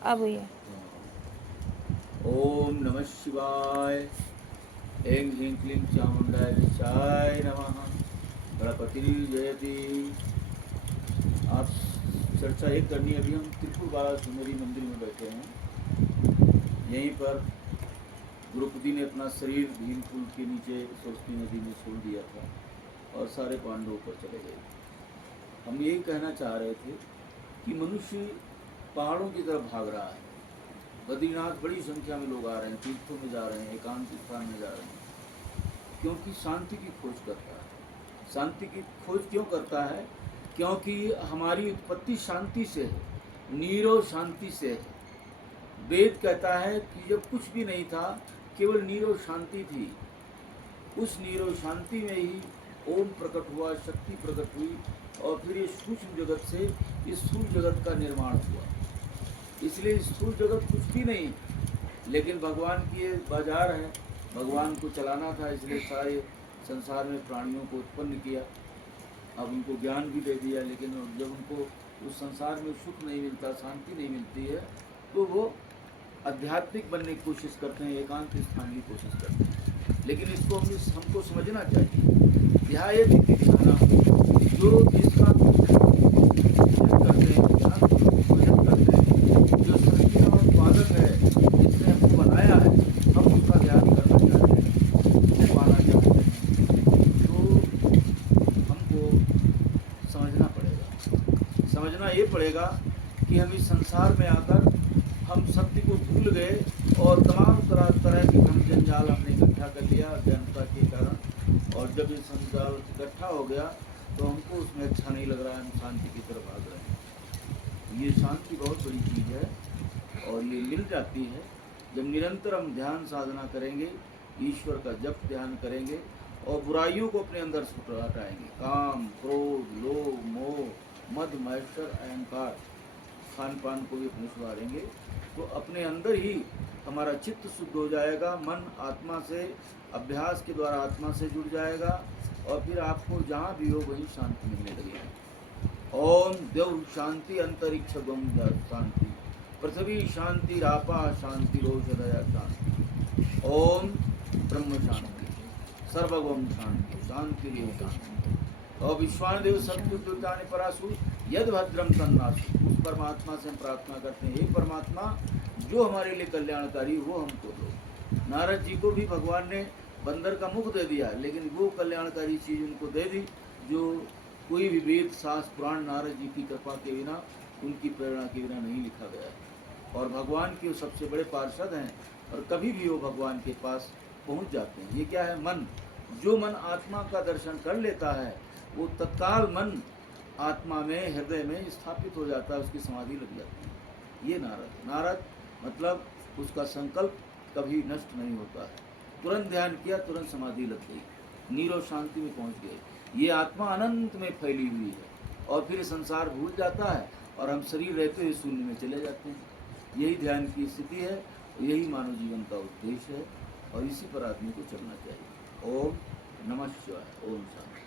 अब ये ओम नमः शिवाय। ऐं ह्रीं क्लीं चामुण्डाय विशाय नमः। गणपति जयति। आप चर्चा एक करनी है। अभी हम त्रिपुर बाला सुंदरी मंदिर में बैठे हैं। यहीं पर द्रौपदी ने अपना शरीर भीम पुल के नीचे सरस्वती नदी में छोड़ दिया था और सारे पांडव ऊपर चले गए। हम यही कहना चाह रहे थे कि मनुष्य पहाड़ों की तरफ भाग रहा है। बद्रीनाथ बड़ी संख्या में लोग आ रहे हैं, तीर्थों में जा रहे हैं, एकांत स्थान में जा रहे हैं, क्योंकि शांति की खोज करता है। शांति की खोज क्यों करता है? क्योंकि हमारी उत्पत्ति शांति से है, नीरव शांति से है। वेद कहता है कि जब कुछ भी नहीं था, केवल नीरव शांति थी, उस नीरव शांति में ही ओम प्रकट हुआ, शक्ति प्रकट हुई और फिर ये सूक्ष्म जगत से इस स्थूल जगत का निर्माण हुआ। इसलिए स्थूल जगत कुछ भी नहीं, लेकिन भगवान की ये बाजार है, भगवान को चलाना था, इसलिए सारे संसार में प्राणियों को उत्पन्न किया। अब उनको ज्ञान भी दे दिया, लेकिन जब उनको उस संसार में सुख नहीं मिलता, शांति नहीं मिलती है, तो वो आध्यात्मिक बनने की कोशिश करते हैं, एकांत स्थान की कोशिश करते हैं। लेकिन इसको हमको समझना चाहिए। ध्यायति ध्याना, जो जिसका करते हैं, ध्यान पूजन करते हैं, जो सृष्टि और उत्पादक है, जिसने हमको बनाया है, हम उसका ध्यान करना चाहते हैं, पाना चाहते हैं, तो हमको समझना पड़ेगा। समझना ये पड़ेगा कि हम इस संसार में आकर हम सत्य को भूल गए और तमाम तरह के भ्रम जंजाल हमने इकट्ठा कर लिया अज्ञानता के कारण। और जब ये संजाल इकट्ठा हो गया तो हमको उसमें अच्छा नहीं लग रहा है, हम शांति की तरफ भाग रहे हैं। ये शांति बहुत बड़ी चीज़ है और ये मिल जाती है जब निरंतर हम ध्यान साधना करेंगे, ईश्वर का जप ध्यान करेंगे और बुराइयों को अपने अंदर से हटाएंगे। काम, क्रोध, लोभ, मोह, मद, मत्सर, अहंकार, खान पान को भी अपने सुधारेंगे तो अपने अंदर ही हमारा चित्त शुद्ध हो जाएगा। मन आत्मा से, अभ्यास के द्वारा आत्मा से जुड़ जाएगा और फिर आपको जहाँ भी हो वहीं शांति मिलने लगेगी। ओम देव शांति अंतरिक्ष गम शांति, पृथ्वी शांति, रापा शांति, रोषदया शांति। ओम ब्रह्म शांति, सर्वगम शांति, शांति देव शांति। और विश्वानदेव सत्युद्धानि परासु यद भद्रम तन्नासु, उस परमात्मा से हम प्रार्थना करते हैं, हे परमात्मा जो हमारे लिए कल्याणकारी वो हमको दो। नारद जी को भी भगवान ने बंदर का मुख दे दिया, लेकिन वो कल्याणकारी चीज़ उनको दे दी जो कोई भी वेद शास्त्र पुराण नारद जी की कृपा के बिना, उनकी प्रेरणा के बिना नहीं लिखा गया है। और भगवान के वो सबसे बड़े पार्षद हैं और कभी भी वो भगवान के पास पहुंच जाते हैं। ये क्या है? मन। जो मन आत्मा का दर्शन कर लेता है वो तत्काल मन आत्मा में, हृदय में स्थापित हो जाता है, उसकी समाधि लग जाती है। ये नारद मतलब उसका संकल्प कभी नष्ट नहीं होता है। तुरंत ध्यान किया, तुरंत समाधि लग गई, नीरव शांति में पहुंच गए। ये आत्मा अनंत में फैली हुई है और फिर संसार भूल जाता है और हम शरीर रहते हुए शून्य में चले जाते हैं। यही ध्यान की स्थिति है, यही मानव जीवन का उद्देश्य है और इसी पर आदमी को चलना चाहिए। ओम नमः शिवाय। ओम शांति।